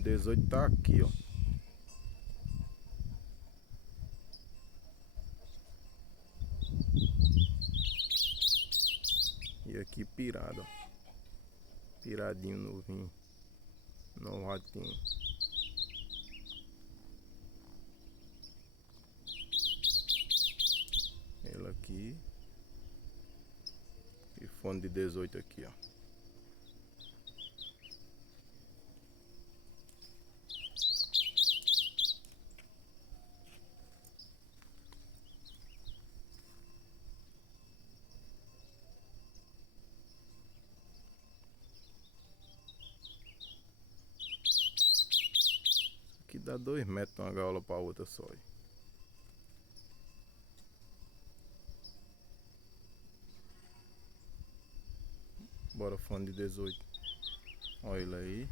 fone 18 tá aqui, ó. E aqui pirado, ó. Piradinho novinho. Novatinho. Ele aqui. E fone de 18 aqui, ó. Aqui dá 2 metros de uma gaiola pra outra só. Aí. Bora fone de 18. Olha ele aí.